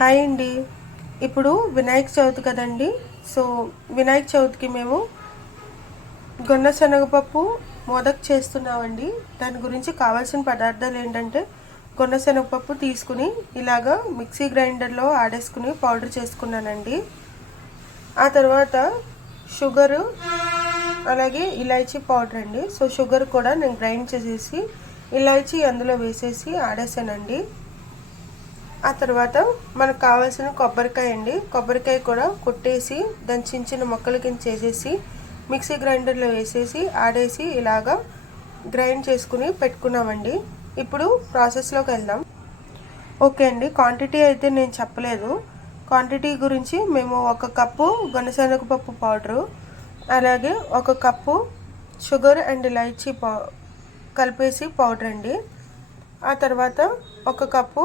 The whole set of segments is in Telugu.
హాయ్ అండి. ఇప్పుడు వినాయక చవితి కదండి. సో వినాయక చవితికి మేము గొన్న శనగపప్పు మోదక్ చేస్తున్నామండి. దాని గురించి కావాల్సిన పదార్థాలు ఏంటంటే గొన్న శనగపప్పు తీసుకుని ఇలాగా మిక్సీ గ్రైండర్లో ఆడేసుకుని పౌడర్ చేసుకున్నానండి. ఆ తర్వాత షుగరు అలాగే ఇలాచీ పౌడర్ అండి. సో షుగర్ కూడా నేను గ్రైండ్ చేసేసి ఇలాచీ అందులో వేసేసి ఆడేసానండి. ఆ తర్వాత మనకు కావాల్సిన కొబ్బరికాయ అండి. కొబ్బరికాయ కూడా కొట్టేసి దాన్ని చిన్న చిన్న ముక్కల కింద చేసేసి మిక్సీ గ్రైండర్లో వేసేసి ఆడేసి ఇలాగా గ్రైండ్ చేసుకుని పెట్టుకున్నామండి. ఇప్పుడు ప్రాసెస్లోకి వెళ్దాం. ఓకే అండి, క్వాంటిటీ అయితే నేను చెప్పలేదు. క్వాంటిటీ గురించి మేము 1 కప్పు గొనశనగపప్పు పౌడరు, అలాగే 1 కప్పు షుగర్ అండ్ ఇలాచీ కలిపేసి పౌడర్ అండి. ఆ తర్వాత 1 కప్పు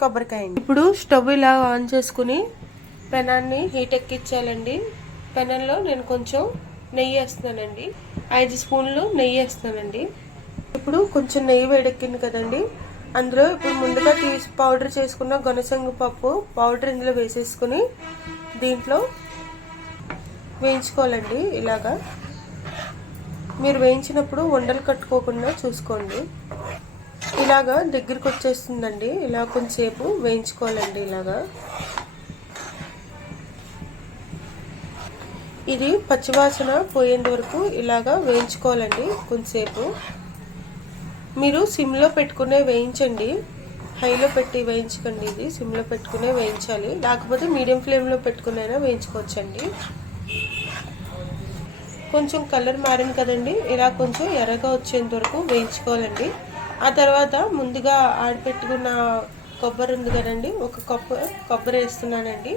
కొబ్బరికాయ. ఇప్పుడు స్టవ్ ఇలా ఆన్ చేసుకుని పెనాన్ని హీట్ ఎక్కించాలండి. పెనంలో నేను కొంచెం నెయ్యి వేస్తున్నానండి. 5 స్పూన్లు నెయ్యి వేస్తున్నానండి. ఇప్పుడు కొంచెం నెయ్యి వేడెక్కింది కదండి. అందులో ఇప్పుడు ముందుగా పౌడర్ చేసుకున్న గొనశనగపప్పు పౌడర్ ఇందులో వేసేసుకుని దీంట్లో వేయించుకోవాలండి. ఇలాగా మీరు వేయించినప్పుడు ఉండలు కట్టుకోకుండా చూసుకోండి. ఇలాగా దగ్గరికి వచ్చేస్తుందండి. ఇలా కొంచెంసేపు వేయించుకోవాలండి. ఇలాగా ఇది పచ్చివాసన పోయేంత వరకు ఇలాగా వేయించుకోవాలండి. కొంచెంసేపు మీరు సిమ్లో పెట్టుకునే వేయించండి, హైలో పెట్టి వేయించకండి. ఇది సిమ్లో పెట్టుకునే వేయించాలి, లేకపోతే మీడియం ఫ్లేమ్లో పెట్టుకునైనా వేయించుకోవచ్చండి. కొంచెం కలర్ మారింది కదండి, ఇలా కొంచెం ఎర్రగా వచ్చేంత వరకు వేయించుకోవాలండి. ఆ తర్వాత ముందుగా ఆడిపెట్టుకున్న కొబ్బరి ఉంది కదండి, 1 కప్పు కొబ్బరి వేస్తున్నానండి.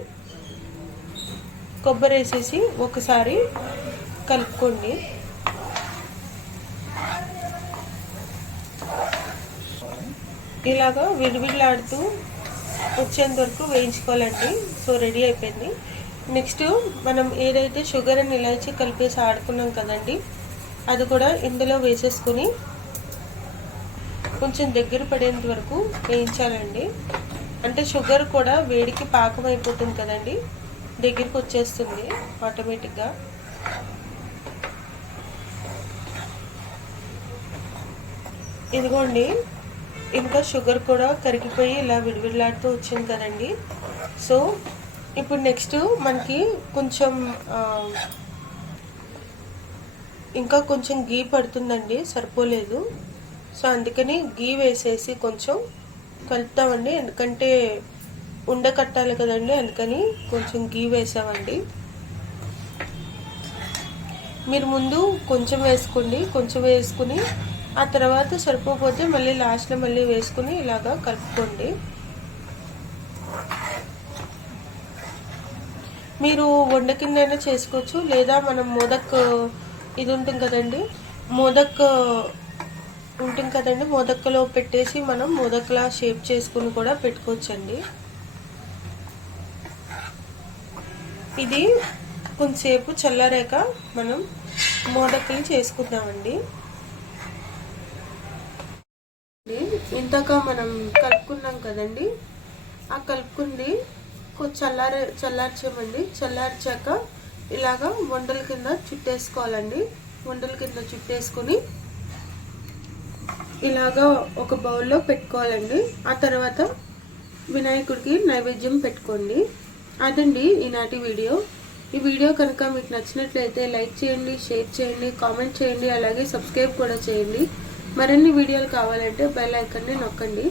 కొబ్బరి వేసేసి ఒకసారి కలుపుకోండి. ఇలాగా విడివిడిలాడుతూ వచ్చేంత వరకు వేయించుకోవాలండి. సో రెడీ అయిపోయింది. నెక్స్ట్ మనం ఏదైతే షుగర్ అండ్ ఇలాచీ కలిపేసి ఆడుకున్నాం కదండి, అది కూడా ఇందులో వేసేసుకుని కొంచెం దగ్గర పడేంత వరకు వేయించాలండి. అంటే షుగర్ కూడా వేడికి పాకం అయిపోతుంది కదండి, దగ్గరికి వచ్చేస్తుంది ఆటోమేటిక్గా. ఇదిగోండి, ఇంకా షుగర్ కూడా కరిగిపోయి ఇలా విడివిడిలాడుతూ వచ్చింది కదండి. సో ఇప్పుడు నెక్స్ట్ మనకి కొంచెం ఇంకా కొంచెం గీ పడుతుందండి, సరిపోలేదు. సో అందుకని గీ వేసేసి కొంచెం కలుపుతామండి. ఎందుకంటే ఉండకట్టాలి కదండి, అందుకని కొంచెం గీ వేసామండి. మీరు ముందు కొంచెం వేసుకోండి, కొంచెం వేసుకుని ఆ తర్వాత సరిపోతే మళ్ళీ లాస్ట్లో మళ్ళీ వేసుకుని ఇలాగా కలుపుకోండి. మీరు వండ కిందైనా చేసుకోవచ్చు, లేదా మనం మోదక్ ఇది ఉంటుంది కదండి, మోదక్కలో పెట్టేసి మనం మోదక్లా షేప్ చేసుకుని కూడా పెట్టుకోవచ్చండి. ఇది కొంచెంసేపు చల్లారాక మనం మోదక్కలు చేసుకుందామండి. ఇంతక మనం కలుపుకున్నాం కదండి, ఆ కలుపుకుంది చల్లార్చామండి. చల్లార్చాక ఇలాగా వండల కింద చుట్టేసుకోవాలండి. వండల కింద చుట్టేసుకుని ఇలాగా ఒక బౌల్లో పెట్టుకోవాలండి. ఆ తర్వాత వినాయకుడికి నైవేద్యం పెట్టుకోండి. అదండి ఈనాటి వీడియో. ఈ వీడియో కనుక మీకు నచ్చినట్లయితే లైక్ చేయండి, షేర్ చేయండి, కామెంట్ చేయండి, అలాగే సబ్స్క్రైబ్ కూడా చేయండి. మరిన్ని వీడియోలు కావాలంటే బెల్ ఐకాన్ని నొక్కండి.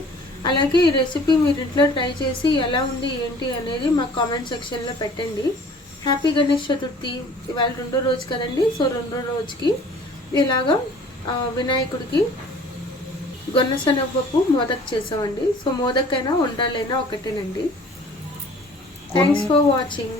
అలాగే ఈ రెసిపీ మీరు ఇంట్లో ట్రై చేసి ఎలా ఉంది ఏంటి అనేది మా కామెంట్ సెక్షన్లో పెట్టండి. హ్యాపీ గణేష్ చతుర్థి. ఇవాళ 2వ రోజు కదండి. సో 2వ రోజుకి ఇలాగా వినాయకుడికి గొన్న శనగపప్పు మోదక్ చేసామండి. సో మోదక్ అయినా ఉండాలైనా ఒకటేనండి. Thanks for watching.